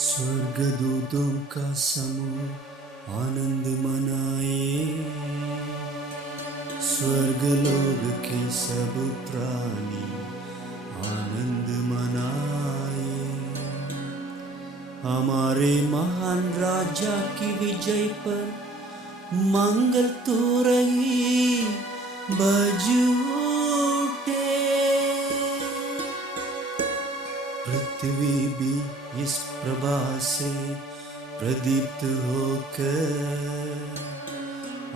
स्वर्गदूतों का समूह आनंद मनाए, स्वर्गलोक के सब प्राणी आनंद मनाए। हमारे महान राजा की विजय पर मंगल तुरही बज उठे। पृथ्वी भी इस प्रभा से प्रदीप्त होकर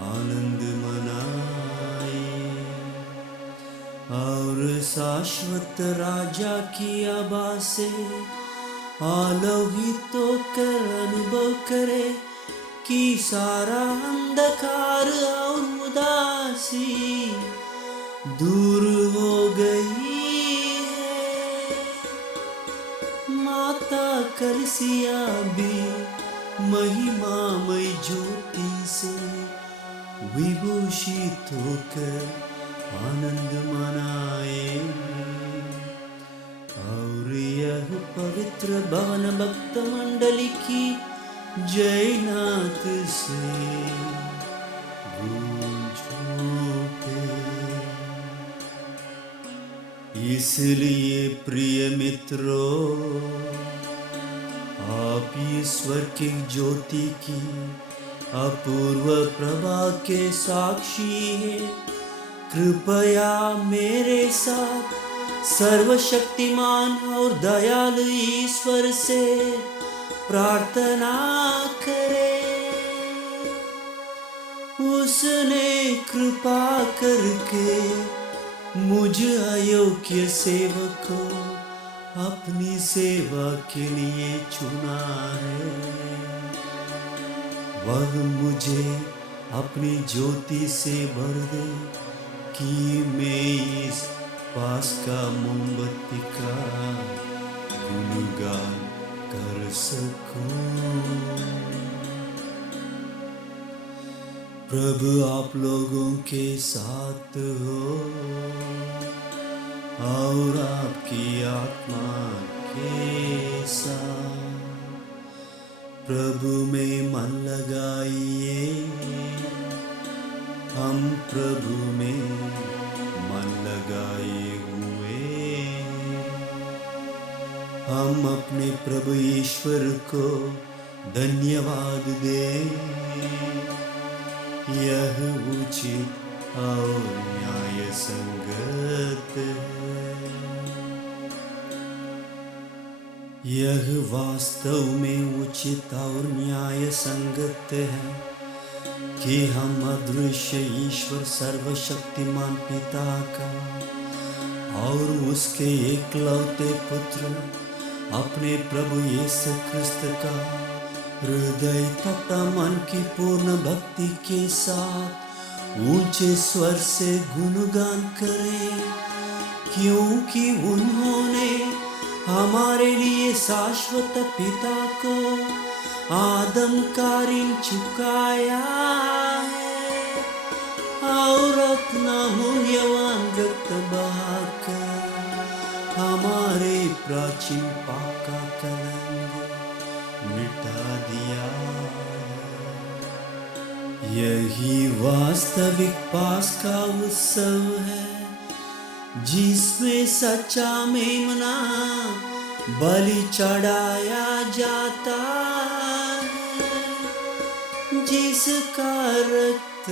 आनंद मनाए, और शाश्वत राजा की आभा से आलोकित होकर अनुभव करे कि सारा अंधकार और उदासी दूर हो गई है। माता कलसिया भी महिमामय ज्योति से विभूषित होकर आनंद मनाए, और यह पवित्र भवन भक्त मंडली की जयनाथ से गूंज उठे। इसलिए प्रिय मित्रों, आप ईश्वर की ज्योति की अपूर्व प्रभा के साक्षी हैं। कृपया मेरे साथ सर्वशक्तिमान और दयालु ईश्वर से प्रार्थना करें। उसने कृपा करके मुझ अयोग्य सेवक को अपनी सेवा के लिए चुना है। वह मुझे अपनी ज्योति से भर दे कि मैं इस पास्का मोमबत्ती का गुणगान कर सकूं। प्रभु आप लोगों के साथ हो और आपकी आत्मा के साथ। प्रभु में मन लगाइए, हम प्रभु में मन लगाए हुए। हम अपने प्रभु ईश्वर को धन्यवाद दें। यह उचित और न्याय संगत है। यह वास्तव में उचित और न्याय संगत है कि हम अदृश्य ईश्वर सर्वशक्तिमान पिता का और उसके एकलौते पुत्र अपने प्रभु यीशु क्रिस्त का हृदय तथा मन की पूर्ण भक्ति के साथ ऊंचे स्वर से गुणगान करें, क्योंकि उन्होंने हमारे लिए शाश्वत पिता को आदम का ऋण चुकाया है और अपना मूल्यवान रक्त बहाकर हमारे प्राचीन पाप का कलंक मिटा दिया है। यही वास्तविक पास्का उत्सव है जिसमें सच्चा मेमना बलि चढ़ाया जाता है, जिसका रक्त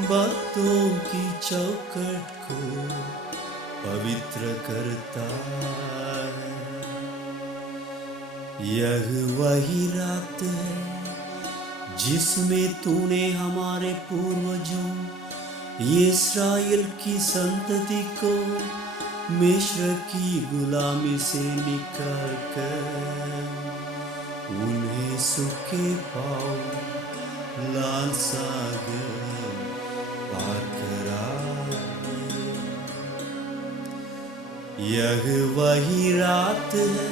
भक्तों की चौखट को पवित्र करता है। यह वही रात है जिसमें तूने हमारे पूर्वजों इस्राएल की संतति को मिस्र की गुलामी से निकाल कर उन्हें सूखे पांव लाल सागर पार कराए। यह वही रात है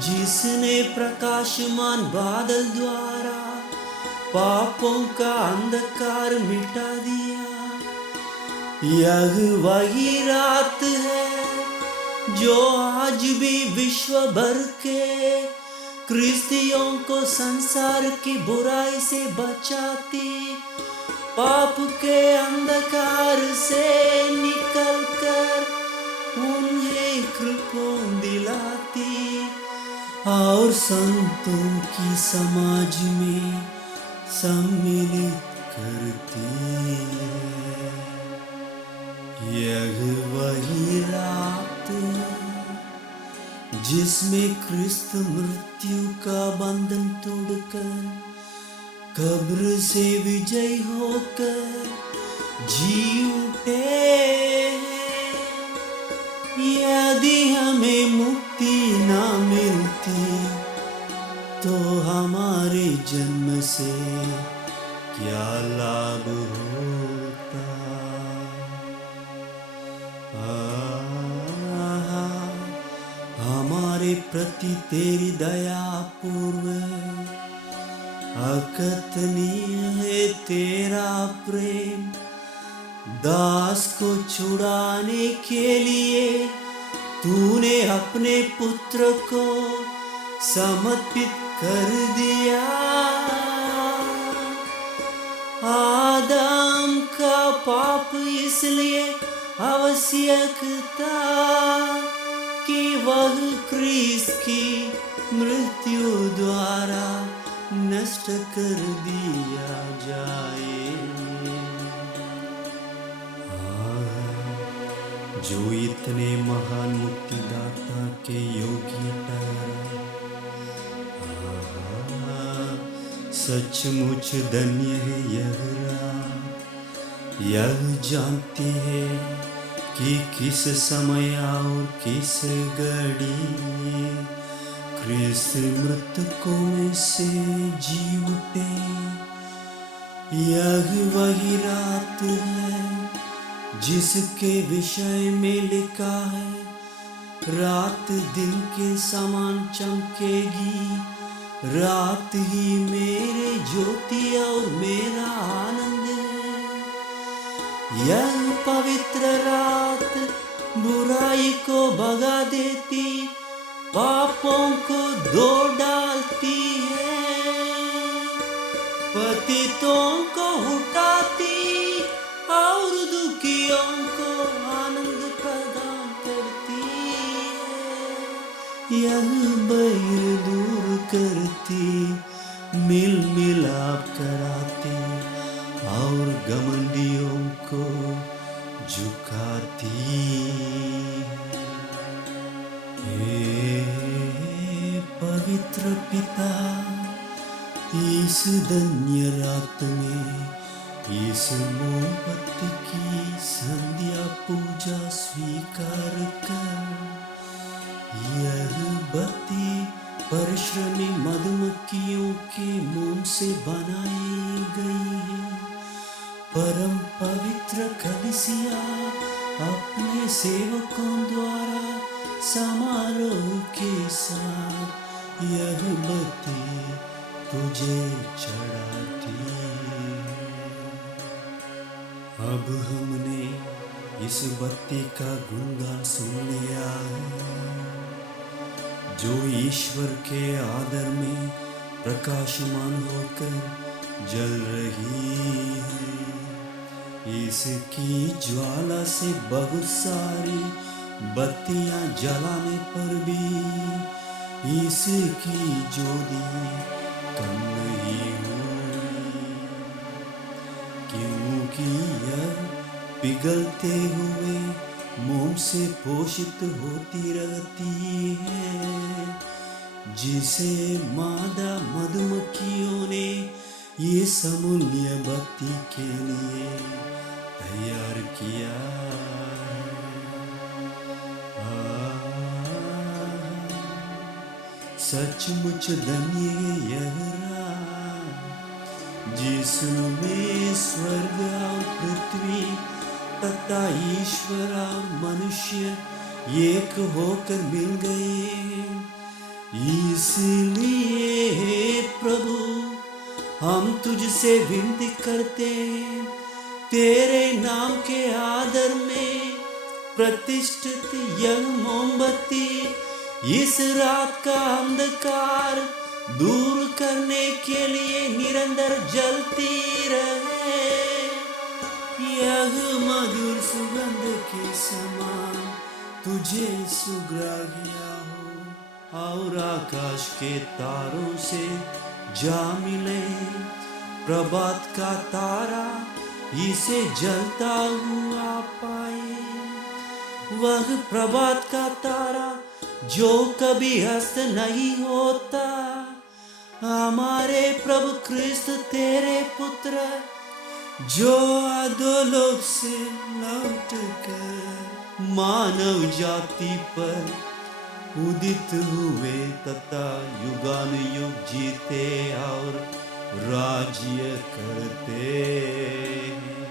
जिसने प्रकाशमान बादल द्वारा पापों का अंधकार मिटा दिया। यह वही रात है जो आज भी विश्व भर के क्रिस्तियों को संसार की बुराई से बचाती, पाप के अंधकार से निकलकर उन्हें कृपा दिलाती और संतों की समाज में सम्मिलित करती है। यह वही रात जिसमें क्रिस्त मृत्यु का बंधन तोड़कर कब्र से विजय होकर जी उठे। यदि हमें मुक्ति ना मिलती तो हमारे जन्म से क्या लाभ होता। हमारे प्रति तेरी दया पूर्व अकथनीय है तेरा प्रेम। दास को छुड़ाने के लिए तूने अपने पुत्र को समर्पित कर दिया। आदम का पाप इसलिए आवश्यक था कि वह क्रिस्त की मृत्यु द्वारा नष्ट कर दिया जाए। जो इतने महान मुक्तिदाता के योग्य ठहरा, सचमुच धन्य है यह रात। यह जानते हैं कि किस समय और किस घड़ी क्रिस्त मृतकों में से जी उठे। यह वही रात है जिसके विषय में लिखा है, रात दिन के समान चमकेगी, रात ही मेरे ज्योति और मेरा आनंद है। यह पवित्र रात बुराई को भगा देती, पापों को धो डालती है, पतितों को उठाती और दुखियों को आनंद प्रदान करती है। यह बैर दूर करती, मिल मिलाप कराती और घमंडियों को झुकाती है। पवित्र पिता, इस धन्य रात में इस मोमबत्ती की संध्या पूजा स्वीकार कर। यह बत्ती परिश्रमी मधुमक्खियों के मोम से बनाई गई है। परम पवित्र कलीसिया अपने सेवकों द्वारा समारोह के साथ यह बत्ती तुझे चढ़ाती है। अब हमने इस बत्ती का गुणगान सुन लिया है, जो ईश्वर के आदर में प्रकाशमान होकर जल रही है। इसकी ज्वाला से बहुत सारी बत्तियां जलाने पर भी इसकी ज्योति कम नहीं हुई, क्योंकि यह पिघलते हुए मोम से पोषित होती रहती है, जिसे मादा मधुमक्खियों ने ये अमूल्य बत्ती के लिए तैयार किया। सचमुच धन्य है यह रात जिसमें स्वर्ग और पृथ्वी तथा ईश्वर और मनुष्य एक होकर मिल गए। इसलिए हे प्रभु, हम तुझसे विनती करते हैं, तेरे नाम के आदर में प्रतिष्ठित यह मोमबत्ती इस रात का अंधकार दूर करने के लिए निरंतर जलती रहे। यह मधुर सुगंध के समान तुझे सुग्राह्य हो और आकाश के तारों से जा मिले। प्रभात का तारा इसे जलता हुआ पाए। वह प्रभात का तारा जो कभी अस्त नहीं होता। हमारे प्रभु क्रिस्त तेरे पुत्र जो अधोलोक से लौटकर मानव जाति पर उदित हुए तथा युगानुयुग जीते और राज्य करते हैं।